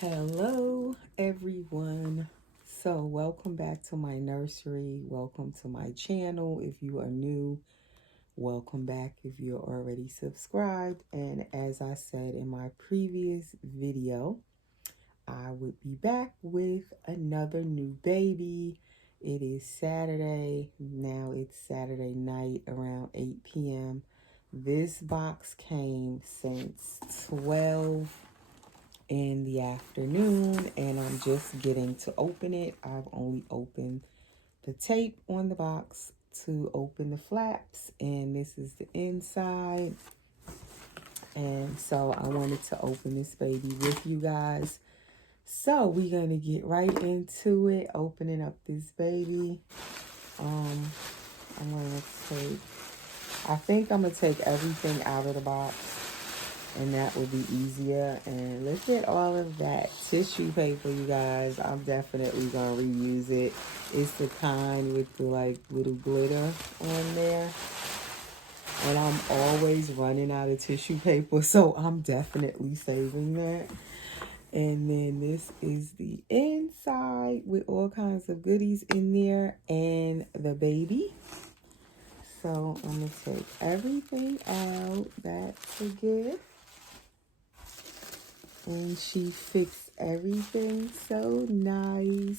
Hello, everyone. So, welcome back to my nursery. Welcome to my channel. If you are new, welcome back if you're already subscribed. And as I said in my previous video, I would be back with another new baby. It is Saturday. Now it's Saturday night around 8 p.m. This box came since 12 in the afternoon and I'm just getting to open it. I've only opened the tape on the box to open the flaps, and this is the inside. And so I wanted to open this baby with you guys. So we're gonna get right into it, opening up this baby. I think I'm gonna take everything out of the box, and that will be easier. And look at all of that tissue paper, you guys. I'm definitely gonna reuse it. It's the kind with the like little glitter on there, and I'm always running out of tissue paper, so I'm definitely saving that. And then this is the inside with all kinds of goodies in there and the baby. So I'm gonna take everything out. That's a gift. And she fixed everything so nice.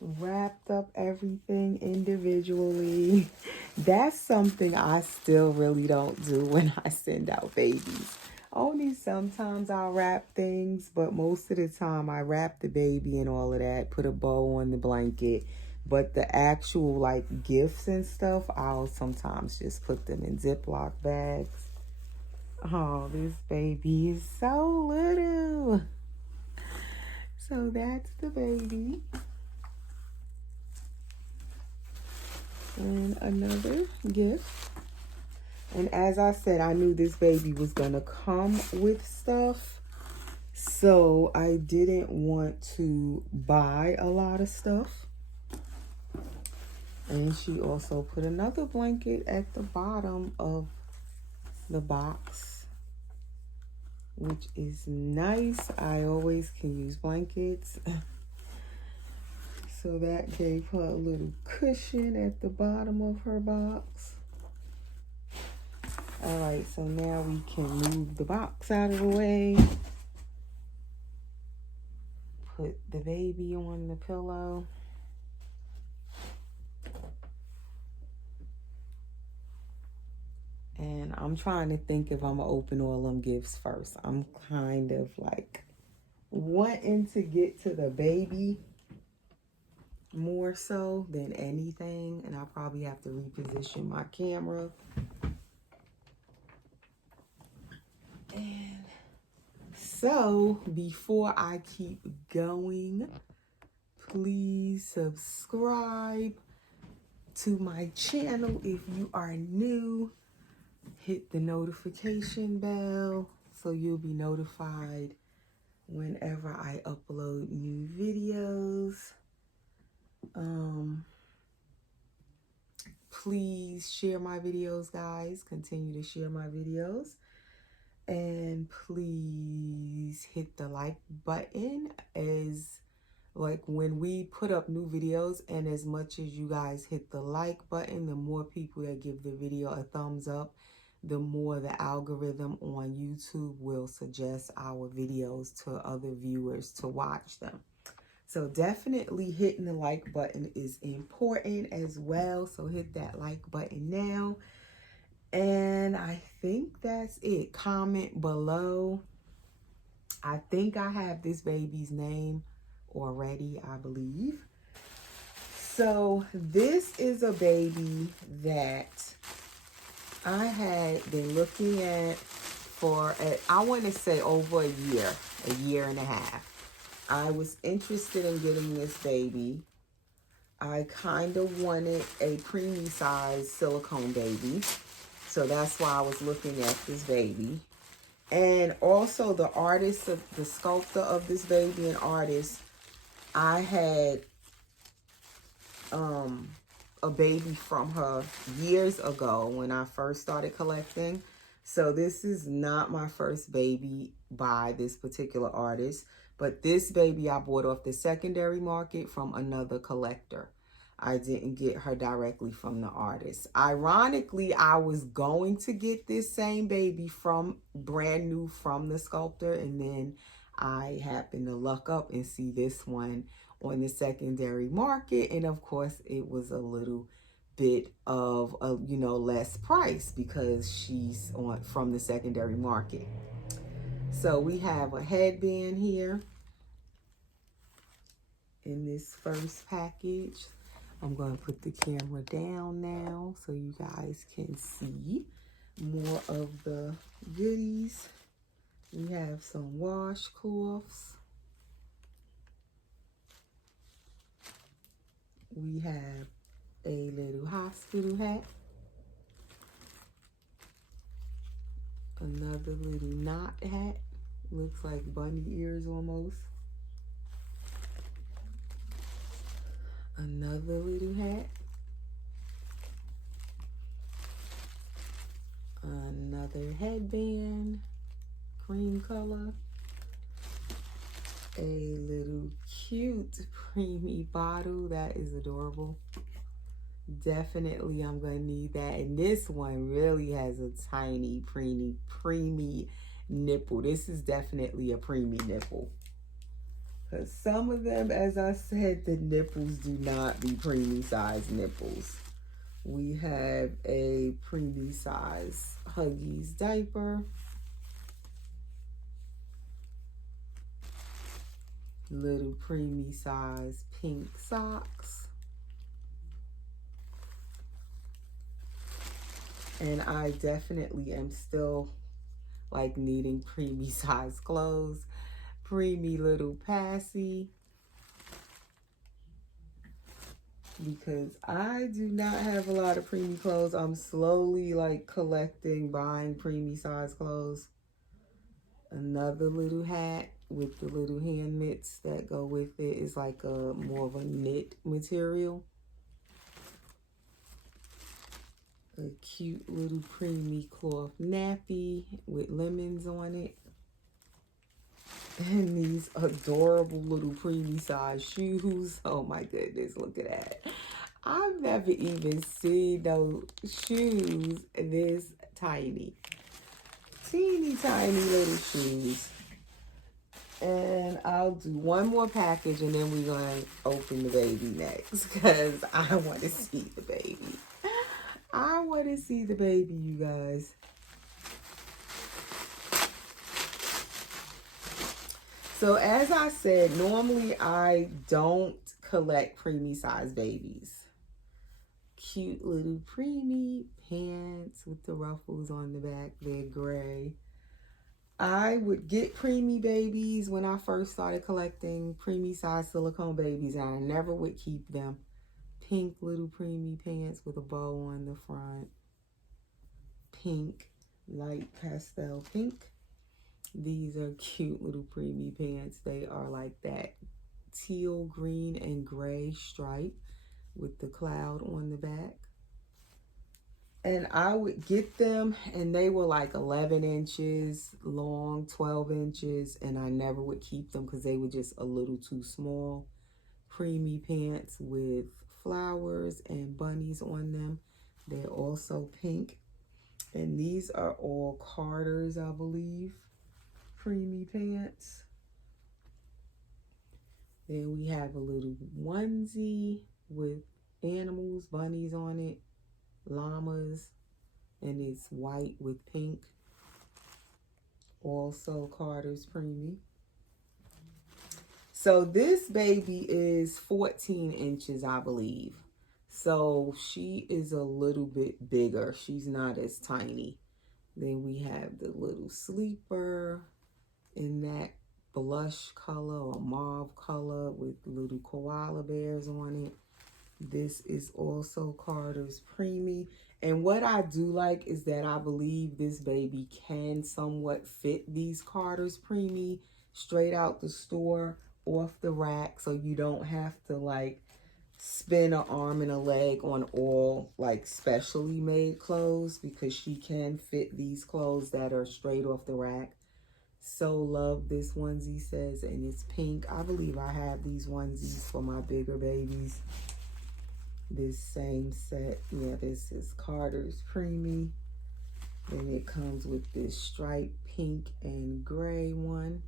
Wrapped up everything individually. That's something I still really don't do when I send out babies. Only sometimes I'll wrap things, but most of the time I wrap the baby and all of that, put a bow on the blanket. But the actual like gifts and stuff, I'll sometimes just put them in Ziploc bags. Oh, this baby is so little. So that's the baby. And another gift. And as I said, I knew this baby was gonna come with stuff. So I didn't want to buy a lot of stuff. And she also put another blanket at the bottom of the box, which is nice. I always can use blankets. So that gave her a little cushion at the bottom of her box. All right, so now we can move the box out of the way. Put the baby on the pillow. And I'm trying to think if I'm gonna open all them gifts first. I'm kind of like wanting to get to the baby more so than anything. And I'll probably have to reposition my camera. And so before I keep going, please subscribe to my channel if you are new. Hit the notification bell so you'll be notified whenever I upload new videos. Please share my videos, guys. Continue to share my videos. And please hit the like button, as like when we put up new videos, and as much as you guys hit the like button, the more people that give the video a thumbs up, the more the algorithm on YouTube will suggest our videos to other viewers to watch them. So definitely hitting the like button is important as well. So hit that like button now. And I think that's it. Comment below. I think I have this baby's name already, I believe. So this is a baby that I had been looking at for, I want to say over a year and a half. I was interested in getting this baby. I kind of wanted a preemie size silicone baby. So that's why I was looking at this baby. And also the artist, the sculptor of this baby and artist, I had a baby from her years ago when I first started collecting. So this is not my first baby by this particular artist, But this baby I bought off the secondary market from another collector. I didn't get her directly from the artist. Ironically, I was going to get this same baby from brand new from the sculptor, and then I happened to luck up and see this one on the secondary market, and of course it was a little bit of a less price because she's on from the secondary market. So we have a headband here in this first package. I'm going to put the camera down now so you guys can see more of the goodies. We have some washcloths. We have a little hospital hat. Another little knot hat. Looks like bunny ears almost. Another little hat. Another headband, cream color. A little cute Preemie bottle. That is adorable. Definitely I'm going to need that. And this one really has a tiny preemie nipple. This is definitely a preemie nipple. Because some of them, as I said, the nipples do not be preemie size nipples. We have a preemie size Huggies diaper. Little preemie size pink socks. And I definitely am still like needing preemie size clothes. Preemie little passy. Because I do not have a lot of preemie clothes. I'm slowly like collecting, buying preemie size clothes. Another little hat with the little hand mitts that go with it. Is like a more of a knit material. A cute little preemie cloth nappy with lemons on it. And these adorable little preemie size shoes. Oh my goodness, look at that. I've never even seen those shoes this tiny. Teeny tiny little shoes. And I'll do one more package and then we're going to open the baby next because I want to see the baby. I want to see the baby, you guys. So as I said, normally I don't collect preemie size babies. Cute little preemie pants with the ruffles on the back. They're gray. I would get preemie babies when I first started collecting preemie size silicone babies, and I never would keep them. Pink little preemie pants with a bow on the front. Pink, light pastel pink. These are cute little preemie pants. They are like that teal, green, and gray stripe with the cloud on the back. And I would get them, and they were like 11 inches long, 12 inches, and I never would keep them because they were just a little too small. Preemie pants with flowers and bunnies on them. They're also pink. And these are all Carter's, I believe, preemie pants. Then we have a little onesie with animals, bunnies on it, llamas, and it's white with pink. Also Carter's preemie. So this baby is 14 inches, I believe. So she is a little bit bigger. She's not as tiny. Then we have the little sleeper in that blush color or mauve color with little koala bears on it. This is also Carter's preemie. And what I do like is that I believe this baby can somewhat fit these Carter's preemie straight out the store, off the rack, so you don't have to like spin an arm and a leg on all like specially made clothes, because she can fit these clothes that are straight off the rack. So love this onesie, says, and it's pink. I believe I have these onesies for my bigger babies. This same set. Yeah, this is Carter's Preemie. Then it comes with this striped pink and gray one.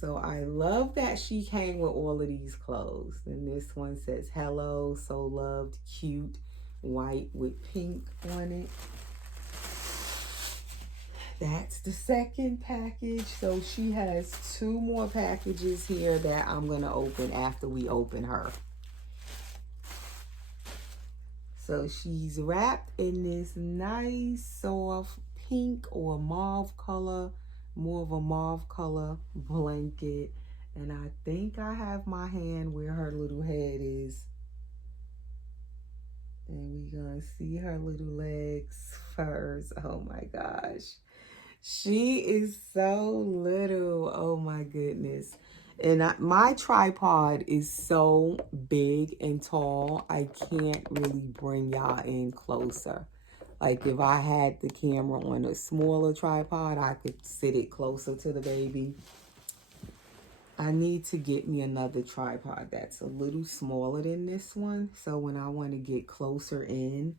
So I love that she came with all of these clothes. And this one says, hello, so loved, cute, white with pink on it. That's the second package. So she has 2 more packages here that I'm going to open after we open her. So she's wrapped in this nice, soft pink or mauve color, more of a mauve color blanket. And I think I have my hand where her little head is. And we're going to see her little legs first. Oh my gosh. She is so little. Oh my goodness. And my tripod is so big and tall, I can't really bring y'all in closer. Like if I had the camera on a smaller tripod, I could sit it closer to the baby. I need to get me another tripod that's a little smaller than this one. So when I want to get closer in,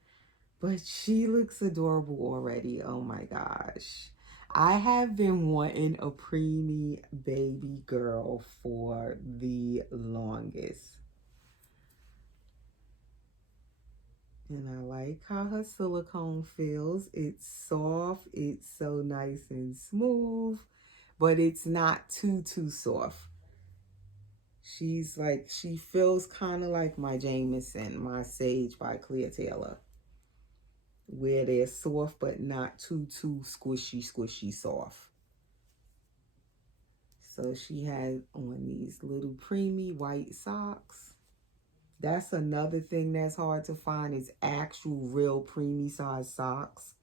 but she looks adorable already. Oh my gosh. I have been wanting a preemie baby girl for the longest. And I like how her silicone feels. It's soft. It's so nice and smooth, but it's not too soft. She's like, she feels kind of like my Jameson, my Sage by Clear Taylor, where they're soft but not too squishy soft. So she has on these little preemie white socks. That's another thing that's hard to find is actual real preemie size socks.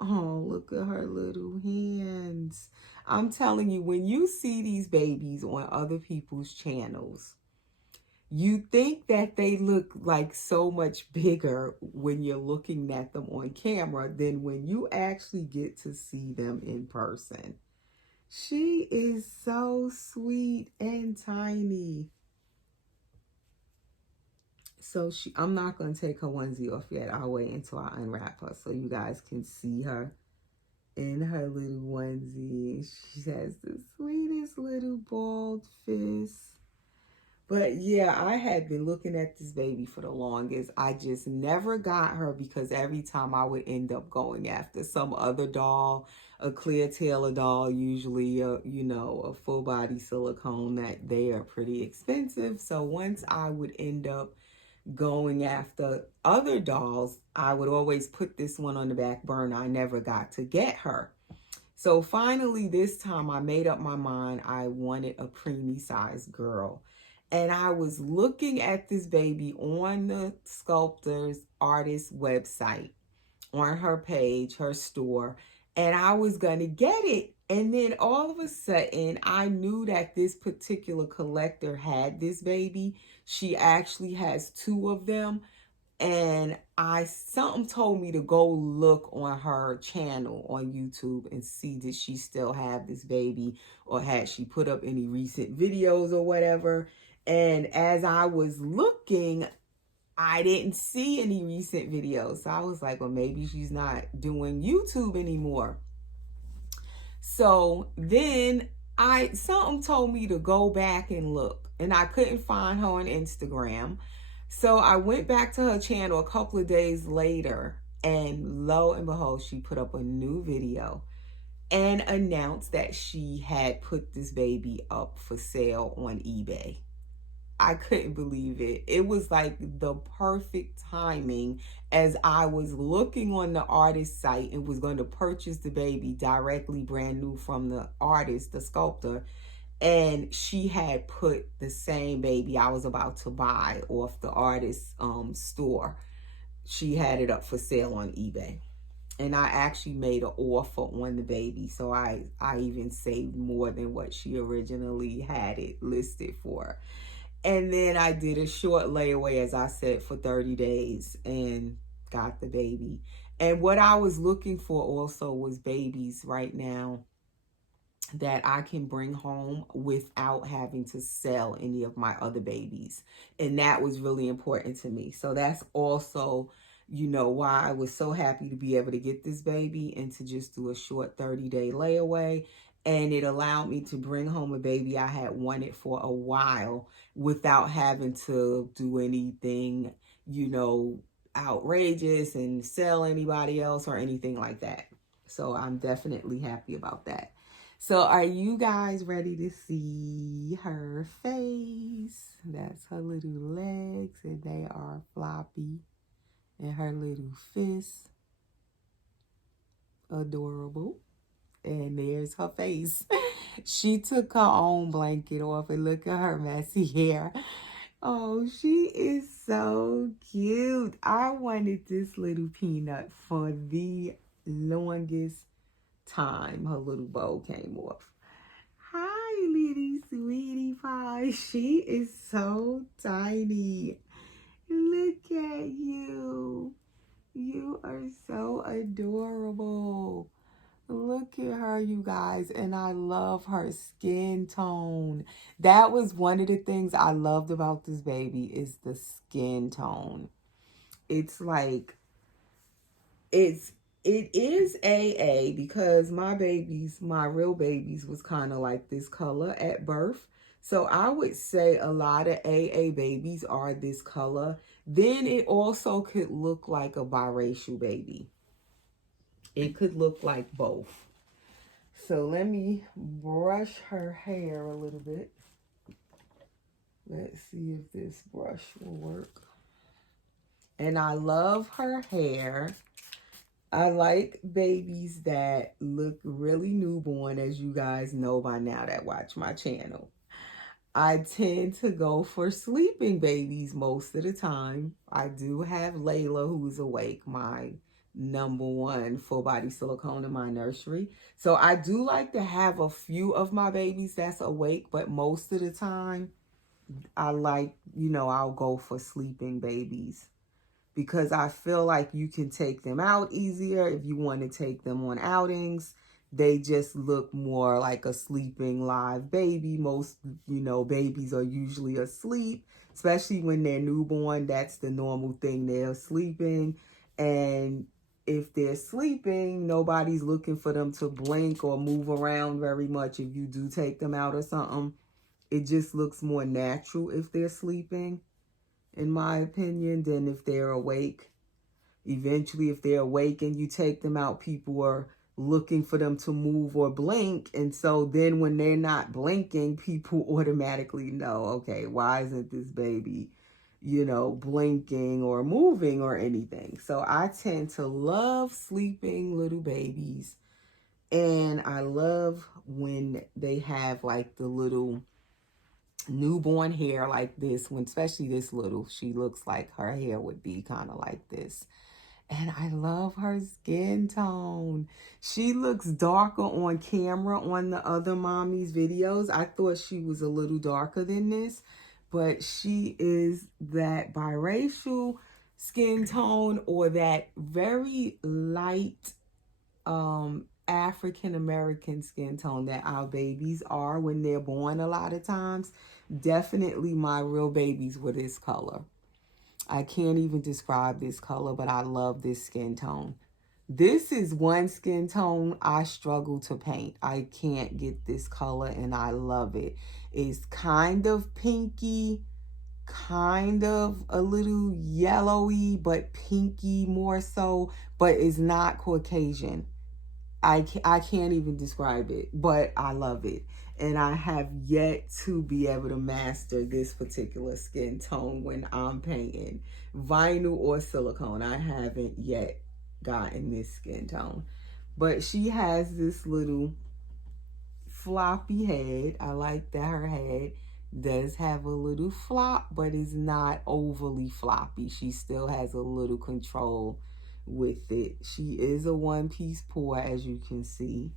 Oh, look at her little hands. I'm telling you, when you see these babies on other people's channels, you think that they look like so much bigger when you're looking at them on camera than when you actually get to see them in person. She is so sweet and tiny. So I'm not going to take her onesie off yet. I'll wait until I unwrap her so you guys can see her in her little onesie. She has the sweetest little bald fist. But yeah, I had been looking at this baby for the longest. I just never got her because every time I would end up going after some other doll, a Clear Taylor doll, usually a full body silicone, that they are pretty expensive. So once I would end up going after other dolls, I would always put this one on the back burner. I never got to get her. So finally this time I made up my mind I wanted a preemie size girl. And I was looking at this baby on the sculptor's artist website, on her page, her store, and I was going to get it. And then all of a sudden, I knew that this particular collector had this baby. She actually has 2 of them. And something told me to go look on her channel on YouTube and see did she still have this baby or had she put up any recent videos or whatever. And as I was looking, I didn't see any recent videos. So I was like, well, maybe she's not doing YouTube anymore. So then something told me to go back and look, and I couldn't find her on Instagram. So I went back to her channel a couple of days later, and lo and behold, she put up a new video and announced that she had put this baby up for sale on eBay. I couldn't believe it. It was like the perfect timing as I was looking on the artist site and was going to purchase the baby directly brand new from the artist, the sculptor. And she had put the same baby I was about to buy off the artist's store. She had it up for sale on eBay. And I actually made an offer on the baby. So I even saved more than what she originally had it listed for. And then I did a short layaway, as I said, for 30 days and got the baby. And what I was looking for also was babies right now that I can bring home without having to sell any of my other babies. And that was really important to me. So that's also, why I was so happy to be able to get this baby and to just do a short 30-day layaway. And it allowed me to bring home a baby I had wanted for a while without having to do anything, outrageous and sell anybody else or anything like that. So I'm definitely happy about that. So are you guys ready to see her face? That's her little legs, and they are floppy. And her little fists, adorable. And there's her face. She took her own blanket off, and look at her messy hair. Oh, she is so cute. I wanted this little peanut for the longest time. Her little bow came off. Hi, little sweetie pie. She is so tiny. Look at you. You are so adorable. Look at her, you guys. And I love her skin tone. That was one of the things I loved about this baby is the skin tone. It's like, it is AA because my real babies was kind of like this color at birth. So I would say a lot of AA babies are this color. Then it also could look like a biracial baby. It could look like both. So let me brush her hair a little bit. Let's see if this brush will work. And I love her hair. I like babies that look really newborn, as you guys know by now that watch my channel. I tend to go for sleeping babies most of the time. I do have Layla, who's awake, my #1 full body silicone in my nursery. So I do like to have a few of my babies that's awake, but most of the time I like, I'll go for sleeping babies, because I feel like you can take them out easier if you want to take them on outings. They just look more like a sleeping live baby. Most, babies are usually asleep, especially when they're newborn. That's the normal thing. They're sleeping. And if they're sleeping, nobody's looking for them to blink or move around very much if you do take them out or something. It just looks more natural if they're sleeping, in my opinion, than if they're awake. Eventually, if they're awake and you take them out, people are looking for them to move or blink. And so then when they're not blinking, people automatically know, okay, why isn't this baby, blinking or moving or anything? So I tend to love sleeping little babies. And I love when they have like the little newborn hair like this, when especially this little, she looks like her hair would be kind of like this. And I love her skin tone. She looks darker on camera on the other mommy's videos. I thought she was a little darker than this, but she is that biracial skin tone, or that very light African American skin tone that our babies are when they're born a lot of times. Definitely my real babies were this color. I can't even describe this color, but I love this skin tone. This is one skin tone I struggle to paint. I can't get this color and I love it. It's kind of pinky, kind of a little yellowy, but pinky more so, but it's not Caucasian. I can't even describe it, but I love it. And I have yet to be able to master this particular skin tone when I'm painting. Vinyl or silicone, I haven't yet gotten this skin tone. But she has this little floppy head. I like that her head does have a little flop, but is not overly floppy. She still has a little control with it. She is a one-piece paw, as you can see.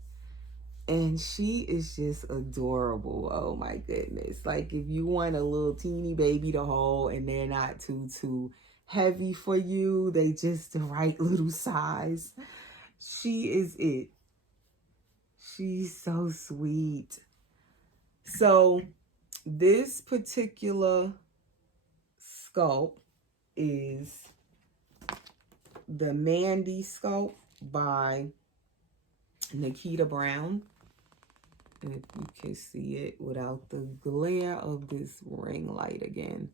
And she is just adorable. Oh my goodness. Like if you want a little teeny baby to hold and they're not too heavy for you. They just the right little size. She is it. She's so sweet. So this particular sculpt is the Mandy sculpt by Nikita Brown. And if you can see it without the glare of this ring light again.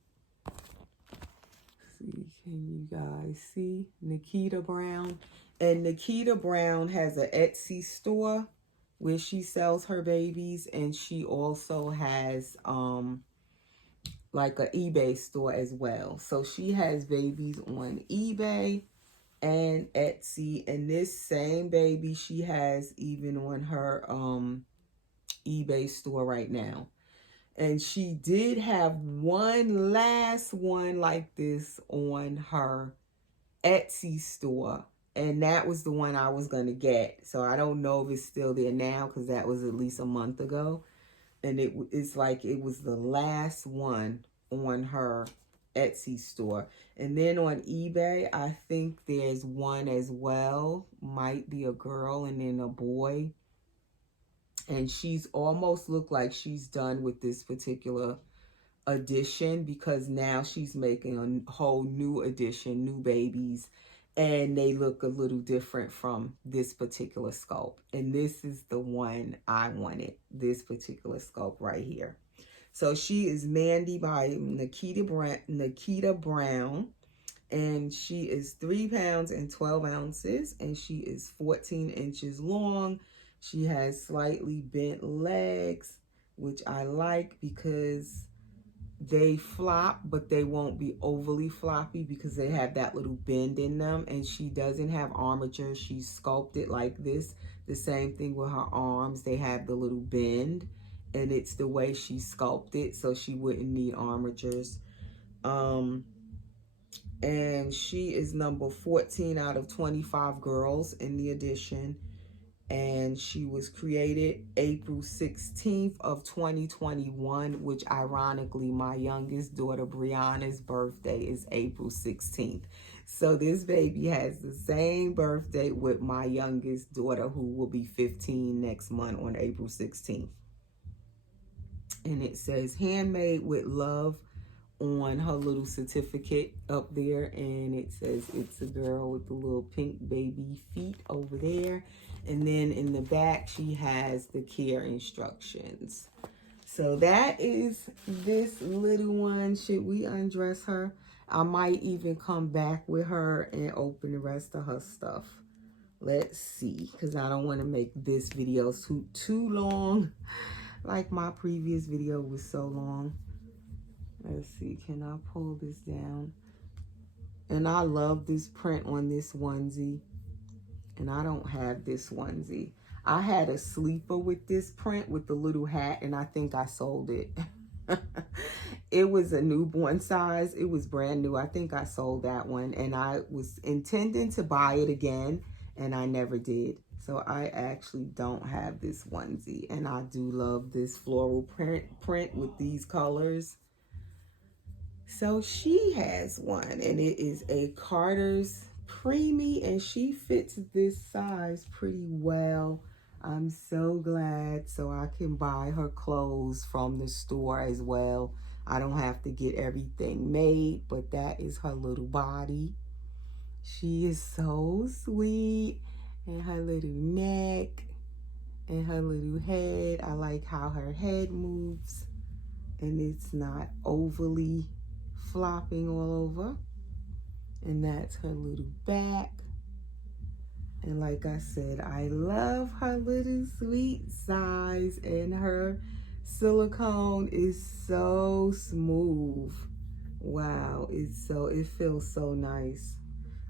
See, can you guys see? Nikita Brown. And Nikita Brown has an Etsy store where she sells her babies, and she also has like an eBay store as well. So she has babies on eBay and Etsy, and this same baby she has even on her eBay store right now. And she did have one last one like this on her Etsy store, and that was the one I was going to get. So I don't know if it's still there now, because that was at least a month ago. And it's like it was the last one on her Etsy store. And then on eBay, I think there's one as well. Might be a girl and then a boy. And she's almost looked like she's done with this particular edition, because now she's making a whole new edition, new babies, and they look a little different from this particular sculpt. And this is the one I wanted, this particular sculpt right here. So she is Mandy by Nikita Brown, and she is 3 pounds and 12 ounces, and she is 14 inches long. She has slightly bent legs, which I like because they flop, but they won't be overly floppy because they have that little bend in them. And she doesn't have armature. She's sculpted like this. The same thing with her arms. They have the little bend, and it's the way she sculpted, so she wouldn't need armatures. And she is number 14 out of 25 girls in the edition. And she was created April 16th of 2021, which ironically, my youngest daughter, Brianna's birthday is April 16th. So this baby has the same birthday with my youngest daughter, who will be 15 next month on April 16th. And it says handmade with love on her little certificate up there. And it says it's a girl with the little pink baby feet over there. And then in the back, she has the care instructions. So that is this little one. Should we undress her? I might even come back with her and open the rest of her stuff. Let's see, because I don't want to make this video too long. Like my previous video was so long. Let's see, can I pull this down? And I love this print on this onesie. And I don't have this onesie. I had a sleeper with this print with the little hat, and I think I sold it. It was a newborn size. It was brand new. I think I sold that one, and I was intending to buy it again, and I never did. So I actually don't have this onesie, and I do love this floral print with these colors. So she has one, and it is a Carter's Preemie, and she fits this size pretty well. I'm so glad, so I can buy her clothes from the store as well. I don't have to get everything made, but that is her little body. She is so sweet, and her little neck and her little head. I like how her head moves, and it's not overly flopping all over. And that's her little back. And like I said, I love her little sweet size, and her silicone is so smooth. Wow, it feels so nice.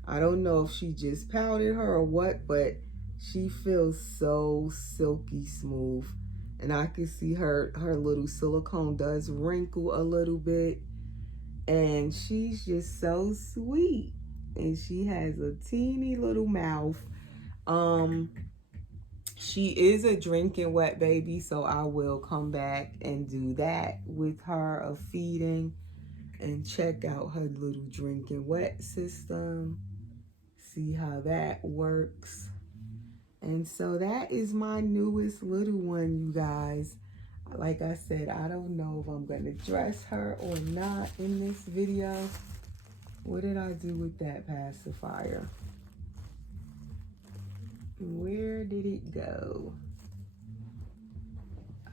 I don't know if she just powdered her or what, but she feels so silky smooth. And I can see her little silicone does wrinkle a little bit. And she's just so sweet. And she has a teeny little mouth. She is a drinking wet baby, so I will come back and do that with her of feeding. and check out her little drinking wet system. See how that works. And so that is my newest little one, you guys. Like I said, I don't know if I'm going to dress her or not in this video. What did I do with that pacifier? Where did it go?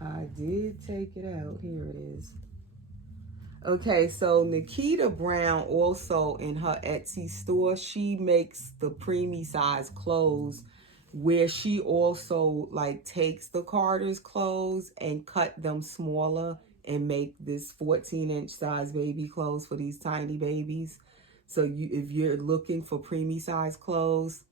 I did take it out. Here it is. Okay, so Nikita Brown also in her Etsy store, she makes the preemie size clothes where she also like takes the Carter's clothes and cut them smaller and make this 14-inch size baby clothes for these tiny babies. So if you're looking for preemie size clothes,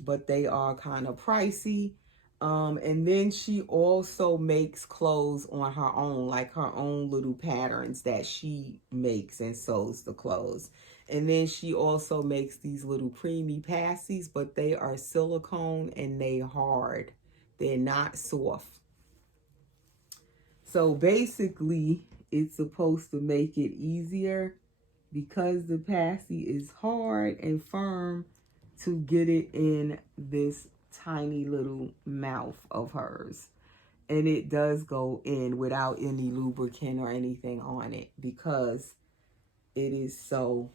but they are kind of pricey. And then she also makes clothes on her own, like her own little patterns that she makes and sews the clothes. And then she also makes these little preemie passies, but they are silicone and they hard. They're not soft. So basically, it's supposed to make it easier because the passy is hard and firm to get it in this tiny little mouth of hers. And it does go in without any lubricant or anything on it because it is so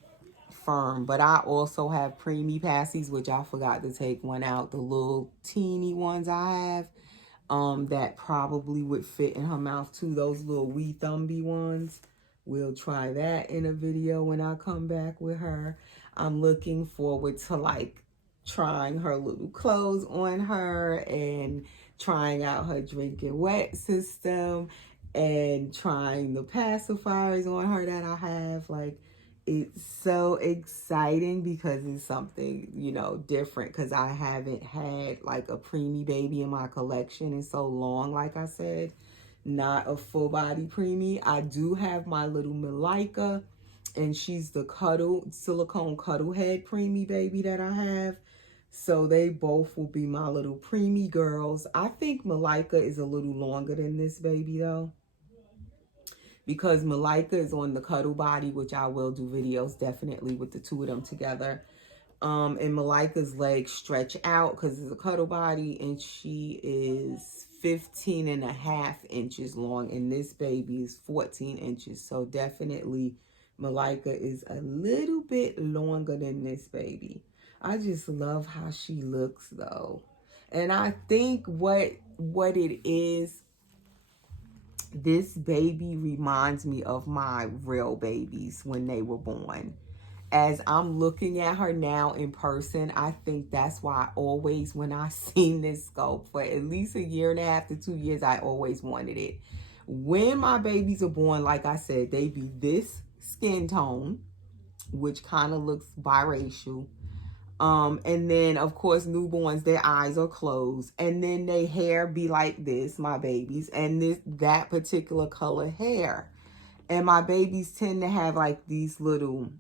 firm. But I also have preemie passies, which I forgot to take one out. The little teeny ones I have that probably would fit in her mouth too. Those little wee thumbie ones. We'll try that in a video when I come back with her. I'm looking forward to like trying her little clothes on her and trying out her drinking wet system and trying the pacifiers on her that I have. Like, it's so exciting because it's something, you know, different because I haven't had like a preemie baby in my collection in so long. Like I said, not a full body preemie. I do have my little Malika, and she's the silicone cuddle head preemie baby that I have. So they both will be my little preemie girls. I think Malika is a little longer than this baby though, because Malika is on the cuddle body, which I will do videos definitely with the two of them together. And Malika's legs stretch out because it's a cuddle body, and she is 15.5 inches long, and this baby is 14 inches. So definitely Malika is a little bit longer than this baby. I just love how she looks though. And I think what it is, this baby reminds me of my real babies when they were born. As I'm looking at her now in person, I think that's why I always, when I seen this sculpt for at least 1.5 to 2 years, I always wanted it. When my babies are born, like I said, they be this skin tone, which kind of looks biracial. And then of course newborns, their eyes are closed, and then their hair be like this, my babies, and that particular color hair. And my babies tend to have like these little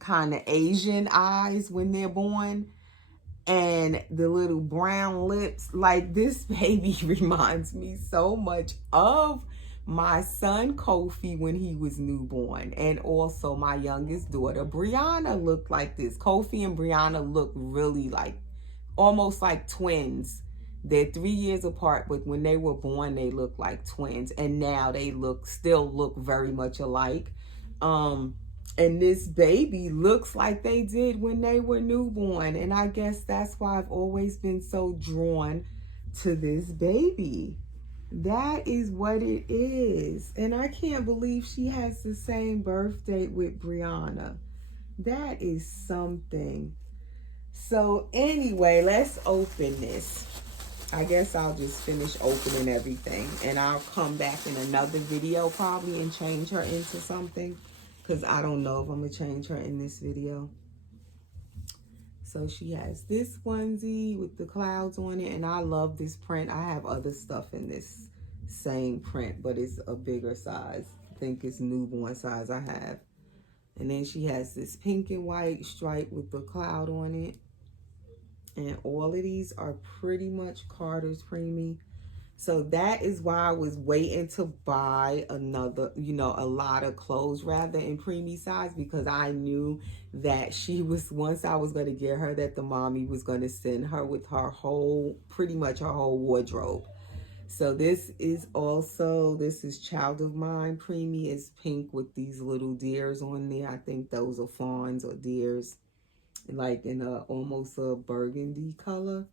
kind of Asian eyes when they're born, and the little brown lips. Like, this baby reminds me so much of my son Kofi when he was newborn, and also my youngest daughter Brianna looked like this. Kofi and Brianna look really like almost like twins. They're 3 years apart, but when they were born they looked like twins, and now they still look very much alike. And this baby looks like they did when they were newborn. And I guess that's why I've always been so drawn to this baby. That is what it is. And I can't believe she has the same birth date with Brianna. That is something. So anyway, let's open this. I guess I'll just finish opening everything, and I'll come back in another video probably and change her into something, because I don't know if I'm going to change her in this video. So she has this onesie with the clouds on it, and I love this print. I have other stuff in this same print, but it's a bigger size. I think it's newborn size I have. And then she has this pink and white stripe with the cloud on it. And all of these are pretty much Carter's Preemie. So that is why I was waiting to buy another, a lot of clothes rather in preemie size, because I knew that she was, once I was going to get her, that the mommy was going to send her with her whole, pretty much her whole wardrobe. So this is Child of Mine preemie. Is pink with these little deers on there. I think those are fawns or deers, like in almost a burgundy color.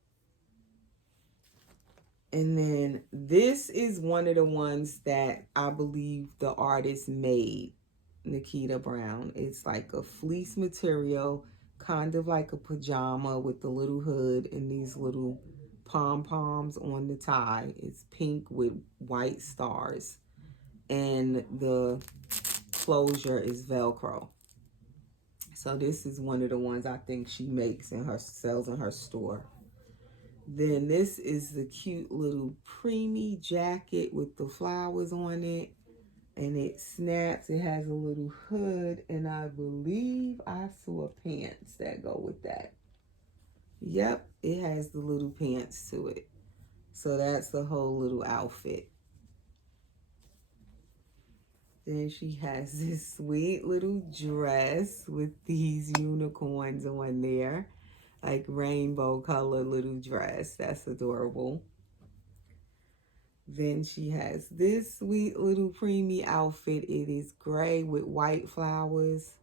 And then this is one of the ones that I believe the artist made, Nikita Brown. It's like a fleece material, kind of like a pajama with the little hood and these little pom-poms on the tie. It's pink with white stars. And the closure is Velcro. So this is one of the ones I think she makes and sells in her store. Then this is the cute little preemie jacket with the flowers on it. And it snaps. It has a little hood. And I believe I saw pants that go with that. Yep, it has the little pants to it. So that's the whole little outfit. Then she has this sweet little dress with these unicorns on there. Like rainbow color little dress. That's adorable. Then she has this sweet little preemie outfit. It is gray with white flowers.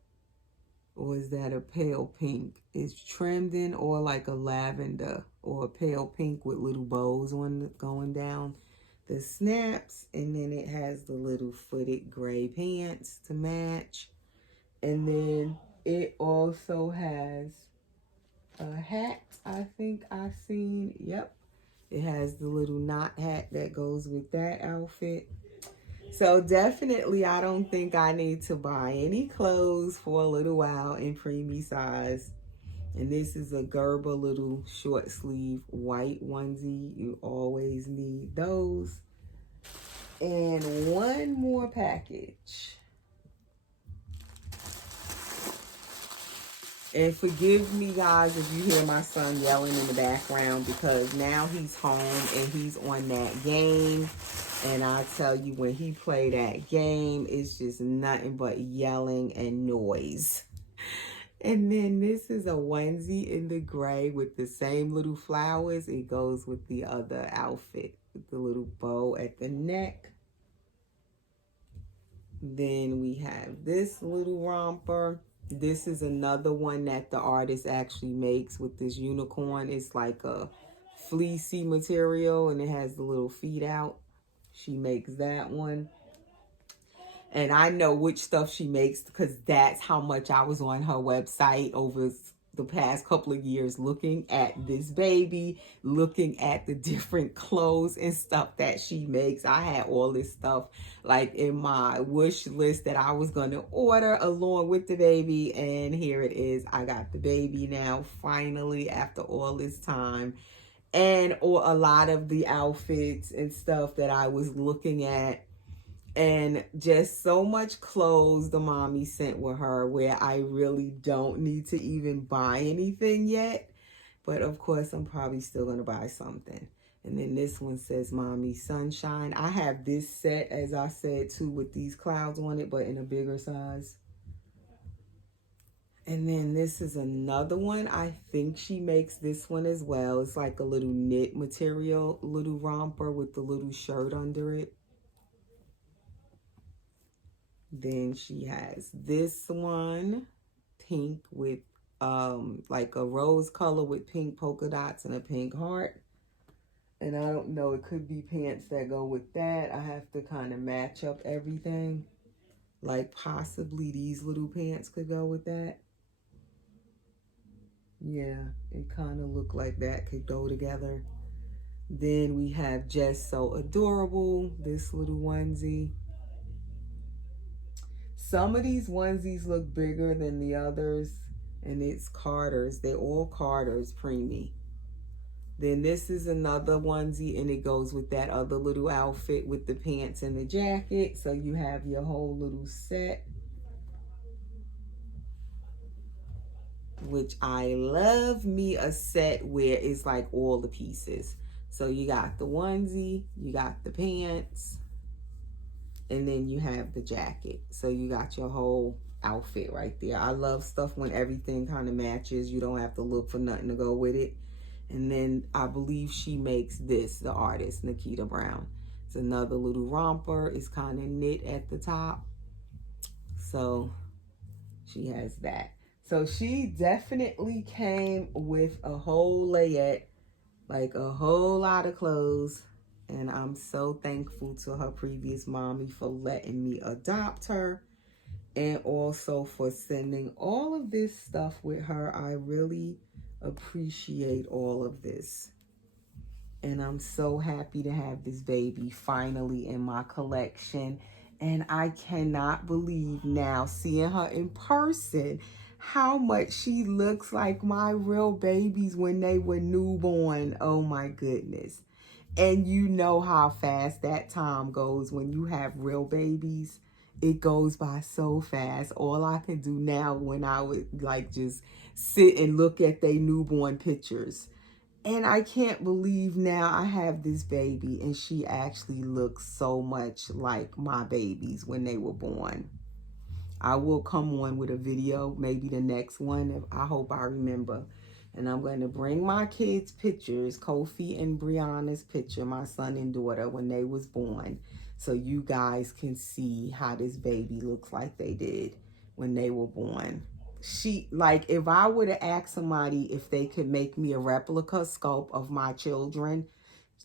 Or is that a pale pink? It's trimmed in, or like a lavender or a pale pink with little bows on going down the snaps. And then it has the little footed gray pants to match. And then it also has a hat, I think I seen. Yep. It has the little knot hat that goes with that outfit. So definitely, I don't think I need to buy any clothes for a little while in preemie size. And this is a Gerber little short sleeve white onesie. You always need those. And one more package. And forgive me, guys, if you hear my son yelling in the background, because now he's home and he's on that game. And I tell you, when he play that game, it's just nothing but yelling and noise. And then this is a onesie in the gray with the same little flowers. It goes with the other outfit with the little bow at the neck. Then we have this little romper. This is another one that the artist actually makes with this unicorn. It's like a fleecy material and it has the little feet out. She makes that one. And I know which stuff she makes because that's how much I was on her website over the past couple of years looking at this baby, looking at the different clothes and stuff that she makes. I had all this stuff like in my wish list that I was going to order along with the baby. And here it is. I got the baby now, finally, after all this time. And or a lot of the outfits and stuff that I was looking at. And just so much clothes the mommy sent with her where I really don't need to even buy anything yet. But of course, I'm probably still going to buy something. And then this one says Mommy Sunshine. I have this set, as I said, too, with these clouds on it, but in a bigger size. And then this is another one. I think she makes this one as well. It's like a little knit material, little romper with the little shirt under it. Then she has this one, pink with like a rose color with pink polka dots and a pink heart. And I don't know, it could be pants that go with that. I have to kind of match up everything. Like possibly these little pants could go with that. Yeah, it kind of looked like that could go together. Then we have Just So Adorable, this little onesie. Some of these onesies look bigger than the others, and it's Carter's. They're all Carter's preemie. Then this is another onesie, and it goes with that other little outfit with the pants and the jacket. So you have your whole little set, which I love me a set where it's like all the pieces. So you got the onesie, you got the pants, and then you have the jacket. So you got your whole outfit right there. I love stuff when everything kind of matches. You don't have to look for nothing to go with it. And then I believe she makes this, the artist, Nikita Brown. It's another little romper. It's kind of knit at the top. So she has that. So she definitely came with a whole layette, like a whole lot of clothes. And I'm so thankful to her previous mommy for letting me adopt her, and also for sending all of this stuff with her. I really appreciate all of this. And I'm so happy to have this baby finally in my collection. And I cannot believe now, seeing her in person, how much she looks like my real babies when they were newborn. Oh my goodness. And you know how fast that time goes when you have real babies. It goes by so fast. All I can do now, when I would like just sit and look at their newborn pictures. And I can't believe now I have this baby and she actually looks so much like my babies when they were born. I will come on with a video, maybe the next one. I hope I remember. And I'm going to bring my kids' pictures, Kofi and Brianna's picture, my son and daughter, when they was born, so you guys can see how this baby looks like they did when they were born. She, like, if I were to ask somebody if they could make me a replica sculpt of my children,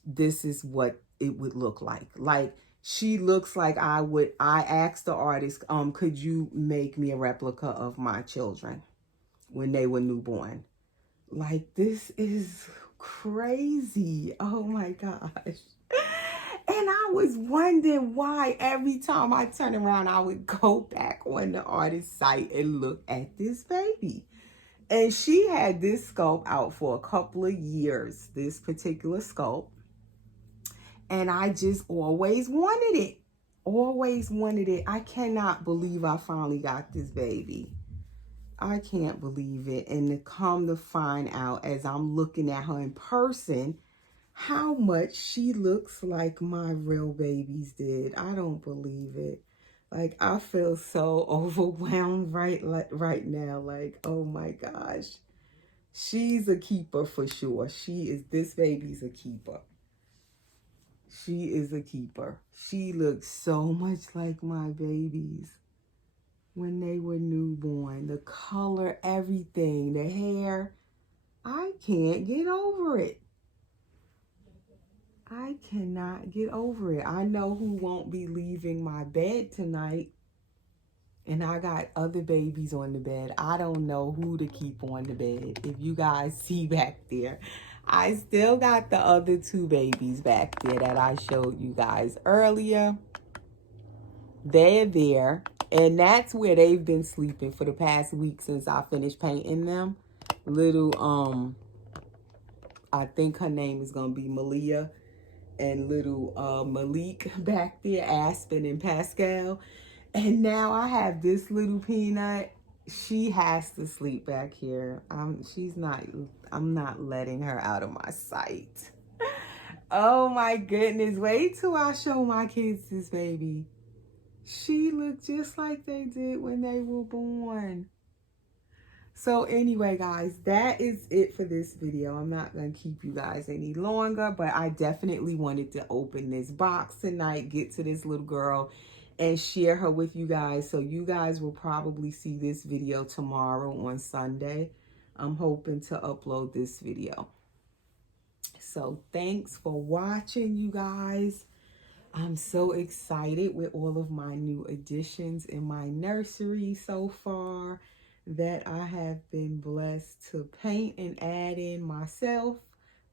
this is what it would look like. Like, she looks like I asked the artist, could you make me a replica of my children when they were newborn? Like, this is crazy. Oh my gosh. And I was wondering why every time I turn around, I would go back on the artist site and look at this baby. And she had this sculpt out for a couple of years, this particular sculpt. And I just always wanted it. Always wanted it. I cannot believe I finally got this baby. I can't believe it. And to come to find out as I'm looking at her in person, how much she looks like my real babies did. I don't believe it. Like, I feel so overwhelmed right now. Like, oh my gosh. She's a keeper for sure. This baby's a keeper. She is a keeper. She looks so much like my babies when they were newborn. The color, everything, the hair. I can't get over it. I cannot get over it. I know who won't be leaving my bed tonight. And I got other babies on the bed. I don't know who to keep on the bed. If you guys see back there, I still got the other two babies back there that I showed you guys earlier. They're there. And that's where they've been sleeping for the past week since I finished painting them. Little, I think her name is going to be Malia. And little Malik back there, Aspen and Pascal. And now I have this little peanut. She has to sleep back here. I'm not letting her out of my sight. Oh my goodness. Wait till I show my kids this baby. She looked just like they did when they were born. So anyway, guys, that is it for this video. I'm not going to keep you guys any longer, but I definitely wanted to open this box tonight, get to this little girl, and share her with you guys. So you guys will probably see this video tomorrow on Sunday. I'm hoping to upload this video. So thanks for watching, you guys. I'm so excited with all of my new additions in my nursery so far that I have been blessed to paint and add in myself.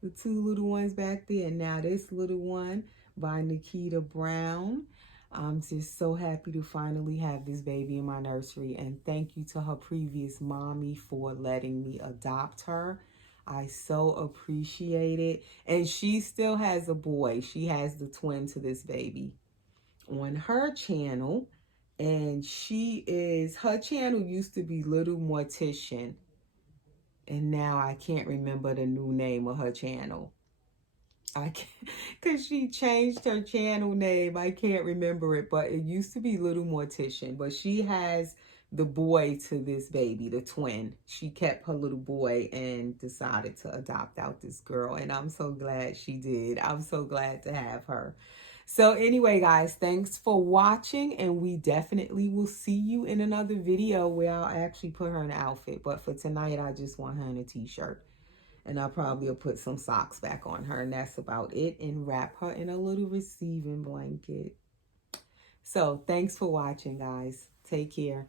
The two little ones back there, and now this little one by Nikita Brown. I'm just so happy to finally have this baby in my nursery, and thank you to her previous mommy for letting me adopt her. I so appreciate it. And she still has a boy. She has the twin to this baby on her channel. And her channel used to be Little Mortician. And now I can't remember the new name of her channel. I can't, because she changed her channel name. I can't remember it, but it used to be Little Mortician. But she has the boy to this baby, the twin. She kept her little boy and decided to adopt out this girl. And I'm so glad she did. I'm so glad to have her. So anyway, guys, thanks for watching. And we definitely will see you in another video where I'll actually put her in an outfit. But for tonight, I just want her in a t-shirt. And I probably will put some socks back on her. And that's about it. And wrap her in a little receiving blanket. So thanks for watching, guys. Take care.